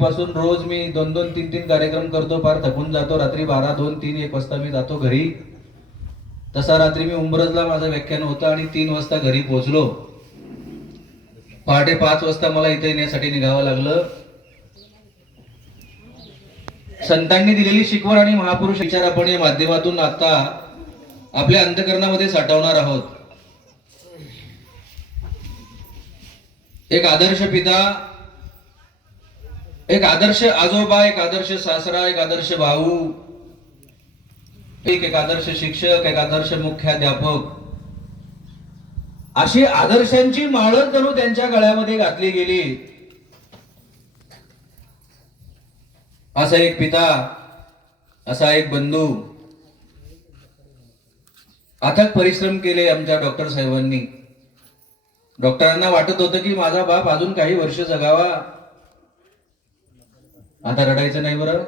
पासून रोज मी दोन दोन तीन तीन कार्यक्रम करतो फार थकून जातो. रात्री बारा दोन तीन एक वाजता मी जातो घरी. तसा रात्री मी उंबरजला माझं व्याख्यान होतं आणि तीन वाजता घरी पोहोचलो. पहाटे पाच वाजता मला इथे येण्यासाठी निघावं लागलं. संतांनी दिलेली शिकवण आणि महापुरुष विचार आपण या माध्यमातून आता आपल्या अंतकरणामध्ये साठवणार आहोत. एक आदर्श पिता एक आदर्श आजोबा एक आदर्श सासरा एक आदर्श भाऊ एक एक आदर्श शिक्षक एक आदर्श मुख्याध्यापक. अशी आदर्शांची माळच जणू त्यांच्या गळ्यामध्ये घातली गेली. असा एक पिता असा एक बंधू. अथक परिश्रम केले आमच्या डॉक्टर साहेबांनी. डॉक्टरांना वाटत होतं की माझा बाप अजून काही वर्ष जगावा. आता रडायचं नाही बरं?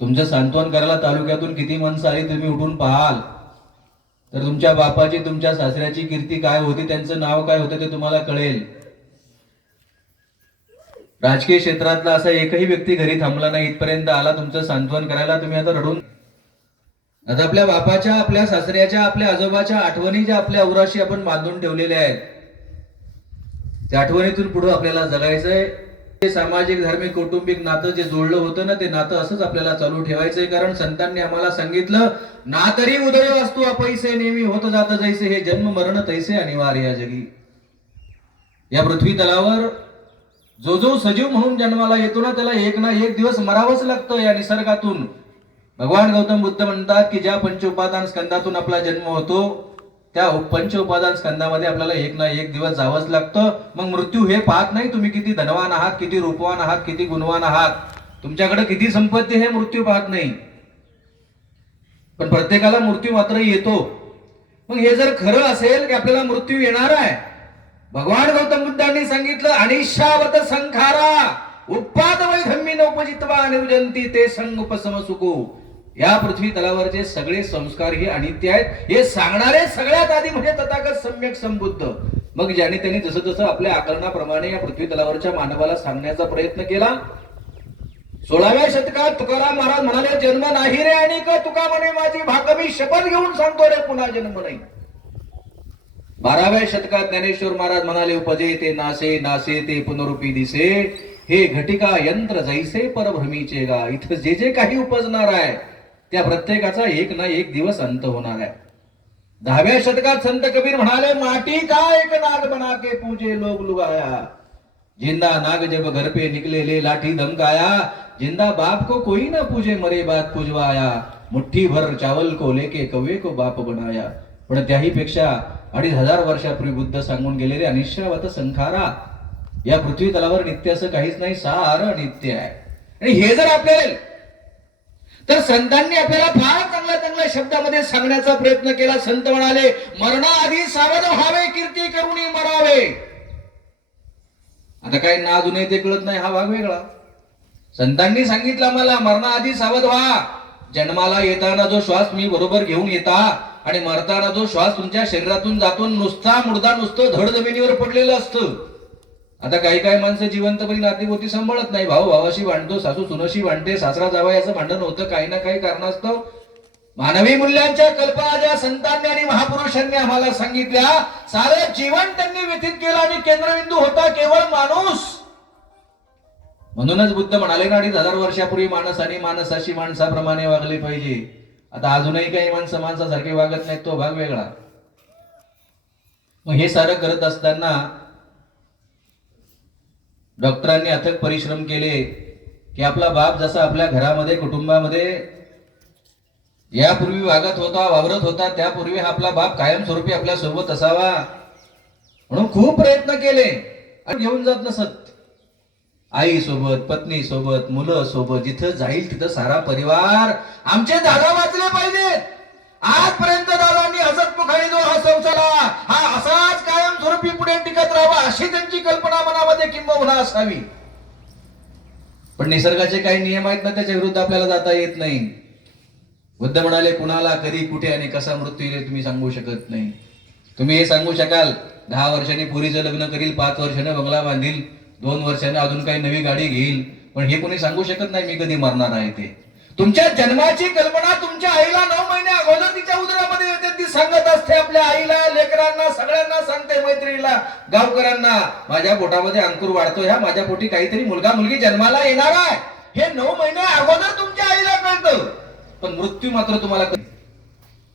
तुमचं सांत्वन करायला तालुक्यातून किती माणसं आली तुम्ही उठून पाहाल? तर तुमच्या बापाची तुमच्या सासऱ्याची कीर्ती काय होती त्यांचं नाव काय होतं ते तुम्हाला कळेल. राजकीय क्षेत्रातला असा एकही व्यक्ती घरी थांबला नाही इथपर्यंत आला तुमचं सांत्वन करायला तुम्ही आता रडून आता आपल्या बापाच्या आपल्या सासऱ्याच्या आपल्या आजोबाच्या आठवणी ज्या आपल्या औराशी आपण बांधून ठेवलेल्या आहेत त्या आठवणीतून पुढे आपल्याला जगायचंय. ते सामाजिक धार्मिक कौटुंबिक नातं जे जोडलं होतं ना ते नातं असंच आपल्याला चालू ठेवायचंय. कारण संतांनी आम्हाला सांगितलं ना तरी उदय असतो अपैसे नेहमी होत जात जैसे हे जन्म मरण तैसे अनिवार्य या जगी. या पृथ्वी तलावर जो जो सजीव म्हणून जन्माला येतो ना त्याला एक ना एक दिवस मरावंच लागतं या निसर्गातून. भगवान गौतम बुद्ध म्हणतात की ज्या पंचोपादान स्कंदातून आपला जन्म होतो त्या पंच उपादान स्कंदामध्ये आपल्याला एक ना एक दिवस जावंच लागतं. मग मृत्यू हे पाहत नाही तुम्ही किती धनवान आहात किती रूपवान आहात किती गुणवान आहात. तुमच्याकडे किती संपत्ती हे मृत्यू पाहत नाही. पण प्रत्येकाला मृत्यू मात्र येतो. मग हे जर खरं असेल की आपल्याला मृत्यू येणार आहे. भगवान गौतम बुद्धांनी सांगितलं अनिशावत संखारा उत्पाद वैधम्मी नोपजित्वा निर्जंती ते संग उपसम सुको या पृथ्वी तलावरचे सगळे संस्कार हे अनित्य आहेत. हे सांगणारे सगळ्यात आधी म्हणजे तथागत सम्यक संबुद्ध. मग ज्याने त्यांनी जसं जसं आपल्या आकलनाप्रमाणे या पृथ्वी तलावरच्या मानवाला सांगण्याचा प्रयत्न केला सोळाव्या शतकात तुकाराम महाराज म्हणाले जन्म नाही रे आणि का तुका म्हणे माझी भाकमी शपथ घेऊन सांगतो रे पुन्हा जन्म नाही. बाराव्या शतकात ज्ञानेश्वर महाराज म्हणाले उपजे ते नासे नासे ते पुनरुपी दिसे हे घटिका यंत्र जैसे परभ्रमीचे गा इथं जे जे काही उपजणार आहे त्या प्रत्येकाचा एक ना एक दिवस अंत होणार आहे. दहाव्या शतकात संत कबीर म्हणाले माटी का एक नाग बना के पूजे लोग लुगाया? जिंदा नाग जब घर पे निकले ले लाठी धमकाया जिंदा बाप को कोई ना पूजे मरे बात पूजवाया। मुठ्ठी भर चावल को लेके कवे को बाप बनाया। पण त्याही पेक्षा अडीच हजार वर्षापूर्वी बुद्ध सांगून गेलेले अनिश्चावत संखारा या पृथ्वी तलावर नित्य असं काहीच नाही सार नित्य आहे. आणि हे जर आपल्याला तर संतांनी आपल्याला फार चांगल्या चांगल्या शब्दामध्ये सांगण्याचा प्रयत्न केला. संत म्हणाले मरणाआधी सावध व्हावे कीर्ती करून मरावे. आता काय ना अजूनही ते कळत नाही हा भाग वेगळा. संतांनी सांगितलं मला मरणाआधी सावध व्हा. जन्माला येताना जो श्वास मी बरोबर घेऊन येता आणि मरताना जो श्वास तुमच्या शरीरातून जातो नुसता मुडदा नुसतं धड जमिनीवर पडलेलं असतं. आता काही काही माणसं जिवंतपणी नातेपोती सांभाळत नाही. भाऊ भावाशी भांडतो सासू सुनशी भांडते सासरा जावा याचं भांडण होतं काही ना काही कारणास्तव. मानवी मूल्यांच्या कल्पना ज्या संतांनी आणि महापुरुषांनी आम्हाला सांगितल्या सारं जीवन त्यांनी व्यतीत केलं आणि केंद्रबिंदू होता केवळ माणूस. म्हणूनच बुद्ध म्हणाले ना अडीच हजार वर्षापूर्वी माणस आणि माणसाशी माणसाप्रमाणे वागले पाहिजे. आता अजूनही काही माणसं माणसासारखे वागत नाहीत तो भाग वेगळा. मग हे सारं करत असताना डॉक्टरांनी अथक परिश्रम केले की आपला बाप जसा आपल्या घरामध्ये कुटुंबामध्ये यापूर्वी वागत होता वावरत होता त्यापूर्वी हा आपला बाप कायमस्वरूपी आपल्यासोबत असावा म्हणून खूप प्रयत्न केले. आणि घेऊन जात नसत. आई सोबत पत्नी सोबत मुलं सोबत जिथं जाईल तिथं सारा परिवार आमचे दादा वाचले पाहिजेत आजपर्यंत दादांनी हसत मुखाने जो हा संसारा हा असाच कायमस्वरूपी पुढे टिकत राहावा अशी त्यांची कल्पना मनामध्ये असावी पण निसर्गाचे काही नियम आहेत ना त्याच्या विरुद्ध आपल्याला जाता येत नाही. बुद्ध म्हणाले कुणाला कधी कुठे आणि कसा मृत्यू येईल तुम्ही सांगू शकत नाही. तुम्ही हे सांगू शकाल दहा वर्षांनी पुरीचं लग्न करील पाच वर्षाने बंगला बांधील दोन वर्षाने अजून काही नवी गाडी घेईल पण हे कोणी सांगू शकत नाही मी कधी मरणार आहे ते. तुमच्या जन्माची कल्पना तुमच्या आईला नऊ महिने अगोदर तिच्या उदरामध्ये येते ती सांगत असते आपल्या आईला लेकरांना सगळ्यांना सांगते मैत्रिणीला गावकऱ्यांना माझ्या पोटामध्ये अंकुर वाढतो ह्या माझ्या पोटी काहीतरी मुलगा मुलगी जन्माला येणार आहे. हे नऊ महिने अगोदर तुमच्या आईला कळतं. पण मृत्यू मात्र तुम्हाला कळत.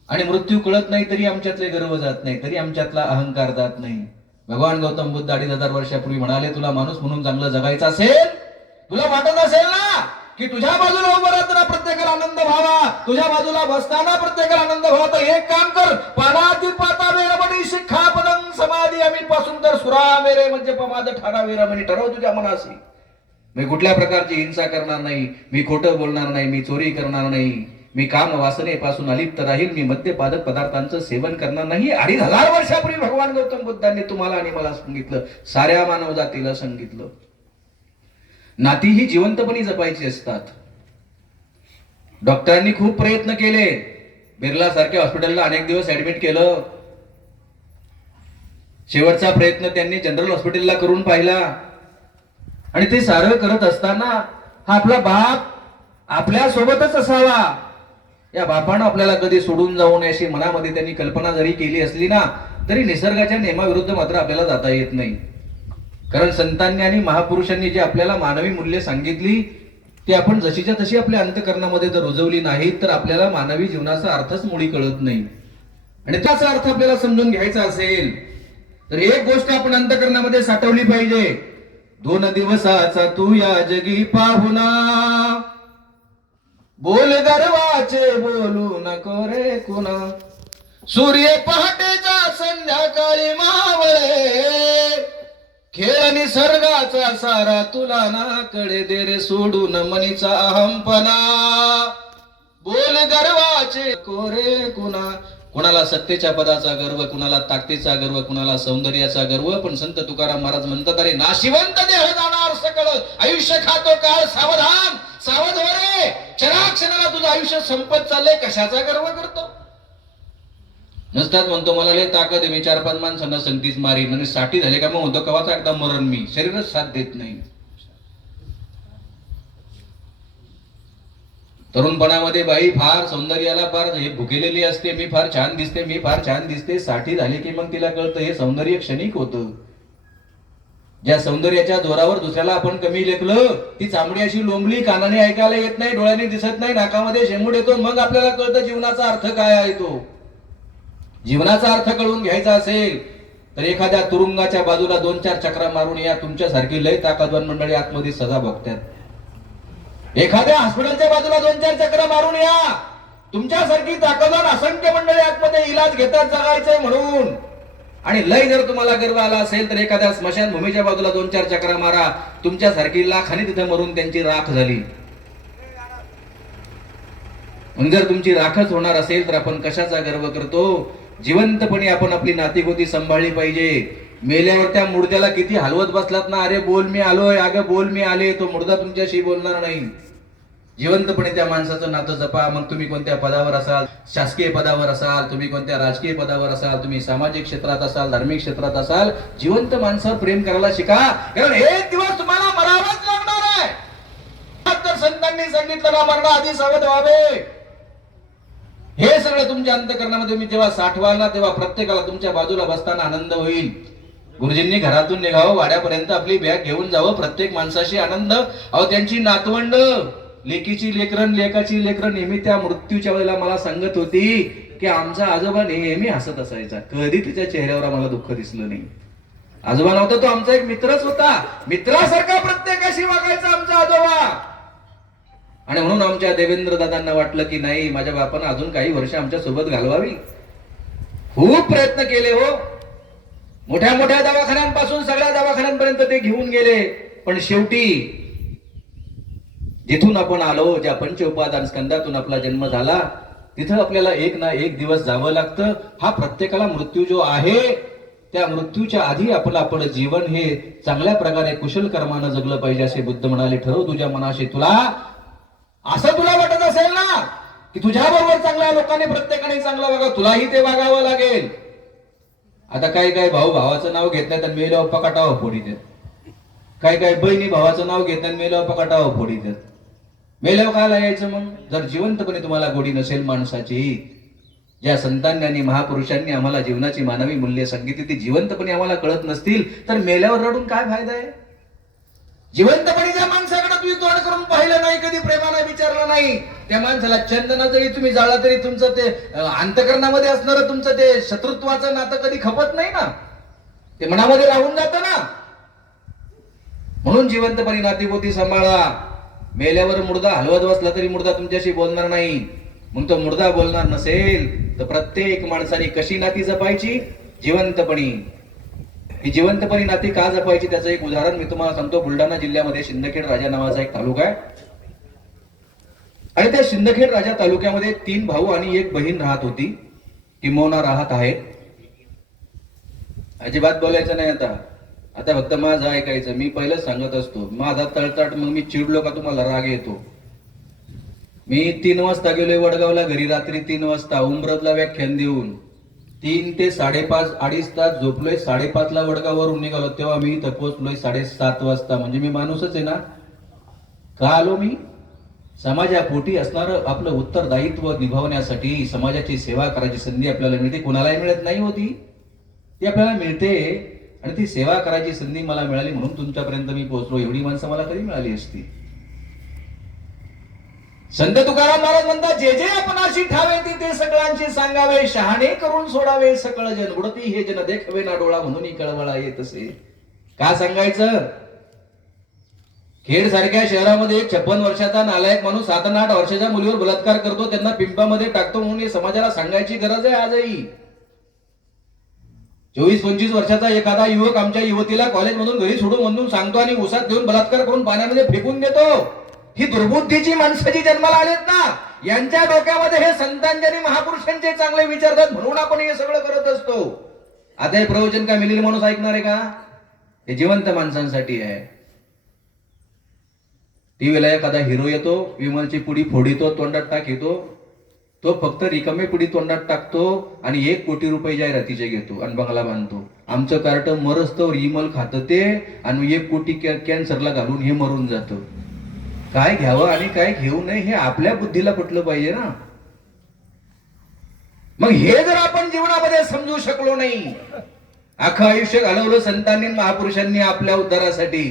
आणि मृत्यू कळत नाही तरी आमच्यातले गर्व जात नाही तरी आमच्यातला अहंकार जात नाही. भगवान गौतम बुद्ध अडीच हजार वर्षापूर्वी म्हणाले तुला माणूस म्हणून चांगलं जगायचं असेल तुला वाटत असेल ना की तुझ्या बाजूला उभं राहताना प्रत्येकाला आनंद व्हावा? तुझ्या बाजूला बसताना प्रत्येकाला आनंद व्हावा? तर एक काम कर पानाती पाता वेळ पासून तर सुरा मेरे म्हणजे पमाद ठाणा ठरव तुझ्या मनाशी. मी कुठल्या प्रकारची हिंसा करणार नाही मी खोटं बोलणार नाही मी चोरी करणार नाही मी काम वासनेपासून अलिप्त राहील मी मद्यपादक पदार्थांचं सेवन करणार नाही. अडीच हजार वर्षापूर्वी भगवान गौतम बुद्धांनी तुम्हाला आणि मला सांगितलं साऱ्या मानव जातीला सांगितलं. नाती ही जिवंतपणी जपायची असतात. डॉक्टरांनी खूप प्रयत्न केले. बिर्ला सारख्या हॉस्पिटलला अनेक दिवस ऍडमिट केलं. शेवटचा प्रयत्न त्यांनी जनरल हॉस्पिटलला करून पाहिला. आणि ते सारं करत असताना हा आपला बाप आपल्या सोबतच असावा. या बापानं आपल्याला कधी सोडून जाऊ नये अशी मनामध्ये त्यांनी कल्पना जरी केली असली ना तरी निसर्गाच्या नियमाविरुद्ध मात्र आपल्याला जाता येत नाही. कारण संतांनी आणि महापुरुषांनी जे आपल्याला मानवी मूल्य सांगितली ती आपण जशीच्या तशी आपल्या अंतकरणामध्ये जर रुजवली नाही तर आपल्याला मानवी जीवनाचा अर्थच मुळी कळत नाही. आणि त्याचा अर्थ आपल्याला समजून घ्यायचा असेल तर एक गोष्ट आपण अंतकरणामध्ये साठवली पाहिजे. दोन दिवसाचा तू या जगी पाहुना बोल गर्वाचे बोलू नको रे कुणा. सूर्य पहाटेचा संध्याकाळी मावळे. खेळ निसर्गाचा सारा तुला ना कडे दे रे सोडून मनीचा अहंपना बोल गर्वाचे कोरे कुणा. कुणाला सत्तेच्या पदाचा गर्व कुणाला ताकदीचा गर्व कुणाला सौंदर्याचा गर्व पण संत तुकाराम महाराज म्हणतात अरे नाशिवंत देह जाणार सकळ. आयुष्य खातो काळ सावधान. सावध हो रे. क्षणाक्षणाला तुझं आयुष्य संपत चाललंय. कशाचा गर्व करतो? नसतात म्हणतो मला लय ताकद मी चार पाच माणसांना संगतीच मारी म्हणजे साठी झाले का मग म्हणतो कवाचा एकदा मरण मी. शरीरच साथ देत नाही. तरुणपणामध्ये बाई फार सौंदर्याला फार हे भुकेलेली असते मी फार छान दिसते मी फार छान दिसते साठी झाली की मग तिला कळतं हे सौंदर्य क्षणिक होतं. ज्या सौंदर्याच्या जोरावर दुसऱ्याला आपण कमी लेखलं ती चामडी अशी लोंबली कानाने ऐकायला येत नाही डोळ्याने दिसत नाही नाकामध्ये शेंगूड येतो मग आपल्याला कळतं जीवनाचा अर्थ काय आहे तो. जीवनाचा अर्थ कळून घ्यायचा असेल तर एखाद्या तुरुंगाच्या बाजूला दोन चार चक्रा मारून या तुमच्यासारखी लय ताकदवान मंडळी आतमध्ये सजा बघतात. एखाद्या हॉस्पिटलच्या बाजूला दोन चार चक्र मारून या. तुमच्यासारखी ताकदवान असंख्य मंडळी आतमध्ये इलाज घेतात जगायचंय म्हणून. आणि लय जर तुम्हाला गर्व आला असेल तर एखाद्या स्मशानभूमीच्या बाजूला दोन चार चक्रा मारा. तुमच्यासारखी लाखाने तिथे मरून त्यांची राख झाली. जर तुमची राखच होणार असेल तर आपण कशाचा गर्व करतो? जिवंतपणे आपण आपली नातीगोती सांभाळली पाहिजे. मेल्यावर त्या मुर्द्याला किती हलवत बसलात ना? अरे बोल मी आलोय. अगं बोल मी आले. तो मुर्दा तुमच्याशी बोलणार नाही. जिवंतपणे त्या माणसाचं नातं जपा. मग तुम्ही कोणत्या पदावर असाल? शासकीय पदावर असाल? तुम्ही कोणत्या राजकीय पदावर असाल? तुम्ही सामाजिक क्षेत्रात असाल? धार्मिक क्षेत्रात असाल? जिवंत माणसावर प्रेम करायला शिका. कारण एक दिवस तुम्हाला मरावाच लागणार आहे. तर संतांनी सांगितलं ना मरणाआधी सावध व्हावे. हे सगळं तुमच्या अंतकरणामध्ये तुम्ही जेव्हा साठवाल ना तेव्हा प्रत्येकाला तुमच्या बाजूला बसताना आनंद होईल. गुरुजींनी घरातून निघावं वाड्यापर्यंत आपली बॅग घेऊन जावं प्रत्येक माणसाशी आनंद. अहो त्यांची नातवंड लेकीची लेकरन लेकाची लेकरं नेहमी त्या मृत्यूच्या वेळेला मला सांगत होती की आमचा आजोबा नेहमी हसत असायचा. कधी तिच्या चेहऱ्यावर आम्हाला दुःख दिसलं नाही. आजोबा नव्हता तो आमचा एक मित्रच होता. मित्रासारखा प्रत्येकाशी वागायचा आमचा आजोबा. आणि म्हणून आमच्या देवेंद्र दादांना वाटलं की नाही माझ्या बापानं अजून काही वर्ष आमच्यासोबत घालवावी. खूप प्रयत्न केले हो. मोठ्या मोठ्या दवाखान्यांपासून सगळ्या दवाखान्यांपर्यंत ते घेऊन गेले. पण शेवटी जिथून आपण आलो ज्या पंच उपादान स्कंदातून आपला जन्म झाला तिथं आपल्याला एक ना एक दिवस जावं लागतं. हा प्रत्येकाला मृत्यू जो आहे त्या मृत्यूच्या आधी आपलं आपलं जीवन हे चांगल्या प्रकारे कुशल कर्मानं जगलं पाहिजे असे बुद्ध म्हणाले ठरव तुझ्या मनाशी तुला. असं तुला वाटत असेल ना की तुझ्या बरोबर चांगल्या लोकांनी प्रत्येकाने चांगलं वागा तुलाही ते वागावं लागेल. आता काही काही भाऊ भावाचं नाव घेत नाही तर मेलो पकाटावा फोडी देत. काय काय बहिणी भावाचं नाव घेतात मेलो पकाटावा फोडी देत. मेल्यावर काला यायचं मग? जर जिवंतपणे तुम्हाला गोडी नसेल माणसाची ज्या संतांनी आणि महापुरुषांनी आम्हाला जीवनाची मानवी मूल्य सांगितली ती जिवंतपणे आम्हाला कळत नसतील तर मेल्यावर रडून काय फायदा आहे? जिवंतपणे ज्या माणसाकडे तुम्ही तोंड करून पाहिलं नाही कधी प्रेमाने विचारलं नाही त्या माणसाला चंदना जरी तुम्ही जाळा तरी तुमचं ते अंतकरणामध्ये असणारं तुमचं ते शत्रुत्वाचं नातं कधी खपत नाही ना? ते मनामध्ये राहून जात ना? म्हणून जिवंतपणे नातीपोती सांभाळा. मेल्यावर मुर्दा हलवत बसला तरी मुर्दा तुमच्याशी बोलणार नाही. मग तो मुर्दा बोलणार नसेल तर प्रत्येक माणसाने कशी नाती जपायची? जिवंतपणी. ही जिवंतपणी नाती का जपायची त्याचं एक उदाहरण मी तुम्हाला सांगतो. बुलढाणा जिल्ह्यामध्ये शिंदखेड राजा नावाचा एक तालुका आहे. आणि त्या शिंदखेड राजा तालुक्यामध्ये तीन भाऊ आणि एक बहीण राहत होती. किंबहुना राहत आहेत. अजिबात बोलायचं नाही आता. आता फक्त माझं ऐकायचं. मी पहिलंच सांगत असतो. माझा तळतळ मग मी चिडलो का तुम्हाला? राग येतो. मी तीन वाजता गेलोय वडगावला घरी. रात्री तीन वाजता उमरदला व्याख्यान देऊन. तीन ते साडेपाच अडीच तास झोपलोय साडेपाचला वडगाववरून निघालो तेव्हा मी इथं पोहोचलोय साडेसात वाजता. म्हणजे मी माणूसच आहे ना? का आलो मी? समाजापोटी असणारं आपलं उत्तरदायित्व निभावण्यासाठी समाजाची सेवा करायची संधी आपल्याला मिळते. कोणालाही मिळत नाही होती ती आपल्याला मिळते आणि ती सेवा करायची संधी मला मिळाली म्हणून तुमच्यापर्यंत मी पोहोचलो. एवढी माणसं मला कधी मिळाली असती? संत तुकाराम महाराज म्हणतात जे जे आपणाशी ठावे ती ते सगळ्यांची सांगावे शहाणे करून सोडावे सकळ जन उडती हे जन देखवे ना डोळा म्हणून कळवळा येत असे. का सांगायचं? खेड सारख्या शहरामध्ये एक छप्पन वर्षाचा नालायक माणूस सात आठ वर्षाच्या मुलीवर बलात्कार करतो त्यांना पिंपामध्ये टाकतो म्हणून हे समाजाला सांगायची गरज आहे आजही. चोवीस पंचवीस वर्षाचा एखादा युवक आमच्या युवतीला कॉलेजमधून घरी सोडून म्हणून सांगतो आणि उसात घेऊन बलात्कार करून पाण्यामध्ये फेकून देतो. ही दुर्बुद्धीची माणसाची जन्माला आलेत ना यांच्या डोक्यामध्ये हे संतांचे आणि महापुरुषांचे चांगले विचारतात म्हणून आपण हे सगळं करत असतो. आता हे प्रवचन का मिलेल माणूस ऐकणार आहे का? हे जिवंत माणसांसाठी आहे. टीव्हीला एखादा हिरो येतो विमलची पुडी फोडितो तोंडात टाक येतो तो फक्त रिकामे पुडी तोंडात टाकतो आणि एक कोटी रुपये जाहिरातीचे घेतो आणि बंगला बांधतो. आमचं कार्ट मरस्तवर रिमल खातं ते आणि एक कोटी कॅन्सरला घालून हे मरून जातं. काय घ्यावं आणि काय घेऊ नये हे आपल्या बुद्धीला पटलं पाहिजे ना? मग हे जर आपण जीवनामध्ये समजू शकलो नाही अख्खं आयुष्य घालवलं संतांनी महापुरुषांनी आपल्या उद्धारासाठी.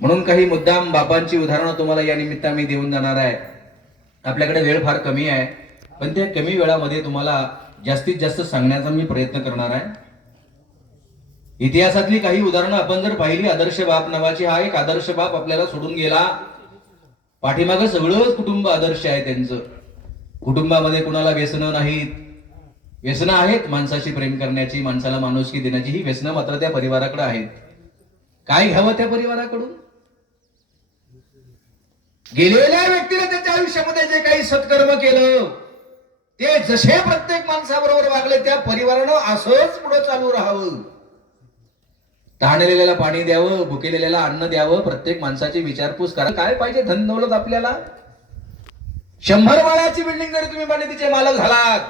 म्हणून काही मुद्दाम बापांची उदाहरणं तुम्हाला या निमित्ता मी देऊन जाणार आहे. आपल्याकडे वेळ फार कमी आहे पण त्या कमी वेळामध्ये तुम्हाला जास्तीत जास्त सांगण्याचा मी प्रयत्न करणार आहे. इतिहासातली काही उदाहरणं आपण जर पाहिली आदर्श बाप नावाची हा एक आदर्श बाप आपल्याला सोडून गेला. पाठीमागं सगळंच कुटुंब आदर्श आहे त्यांचं. कुटुंबामध्ये कुणाला व्यसनं नाहीत. व्यसनं आहेत माणसाशी प्रेम करण्याची माणसाला माणुसकी देण्याची ही व्यसनं मात्र त्या परिवाराकडे आहेत. काय घ्यावं त्या परिवाराकडून? गेलेल्या व्यक्तीने त्याच्या आयुष्यामध्ये जे काही सत्कर्म केलं ते जसे प्रत्येक माणसाबरोबर वागले त्या परिवारानं असंच पुढे चालू राहावं. तहानलेल्याला पाणी द्यावं भुकेलेल्याला अन्न द्यावं प्रत्येक माणसाची विचारपूस करा. काय पाहिजे धन दौलत आपल्याला? शंभर माळ्याची बिल्डिंग जरी तुम्ही बांधली मालक झालात.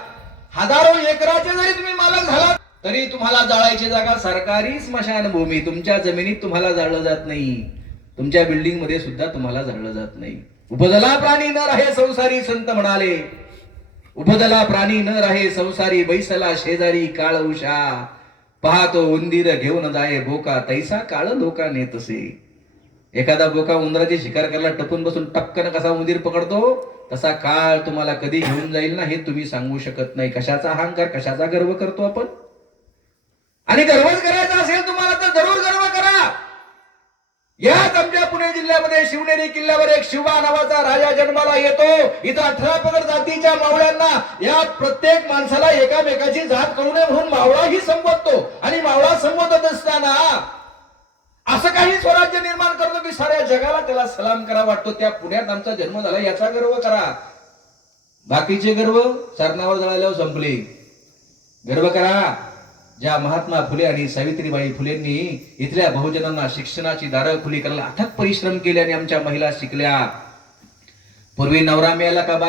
हजारो एकराचे जरी तुम्ही मालक झालात तरी तुम्हाला जाळायची जागा सरकारी स्मशानभूमी. तुमच्या जमिनीत तुम्हाला जाळलं जात नाही. तुमच्या बिल्डिंगमध्ये सुद्धा तुम्हाला जाळलं जात नाही. उपजला प्राणी न राहे संसारी संत म्हणाले. उपजला प्राणी न राहे संसारी बैसला शेजारी काळ उषा. पाहतो उंदीर घेऊन जाये बोका. तैसा काळ लोका नेतसे. एखादा बोका उंदराची शिकार करायला टपून बसून टपकन कसा उंदीर पकडतो? तसा काळ तुम्हाला कधी घेऊन जाईल ना हे तुम्ही सांगू शकत नाही. कशाचा अहंकार कशाचा गर्व करतो आपण? आणि गर्वच करायचा असेल तुम्हाला तर जरूर गर्व याच आमच्या पुणे जिल्ह्यामध्ये शिवनेरी किल्ल्यावर एक शिवा नावाचा राजा जन्माला येतो. इथं अठरा पगड जातीच्या मावळ्यांना या प्रत्येक माणसाला एकामेकाची जात करू नये म्हणून मावळाही संबोधतो. आणि मावळा संबोधत असताना असं काही स्वराज्य निर्माण करतो की साऱ्या जगाला त्याला सलाम करा वाटतो. त्या पुण्यात आमचा जन्म झाला याचा गर्व करा. बाकीचे गर्व सरणावर जळाल्यावर संपले. गर्व करा. ज्या महात्मा फुले आणि सावित्रीबाई फुलेंनी इथल्या बहुजनांना शिक्षणाची दारं खुली करायला अथक परिश्रम केले आणि आमच्या महिला शिकल्या. पूर्वी नवरा मिळाला का बाई?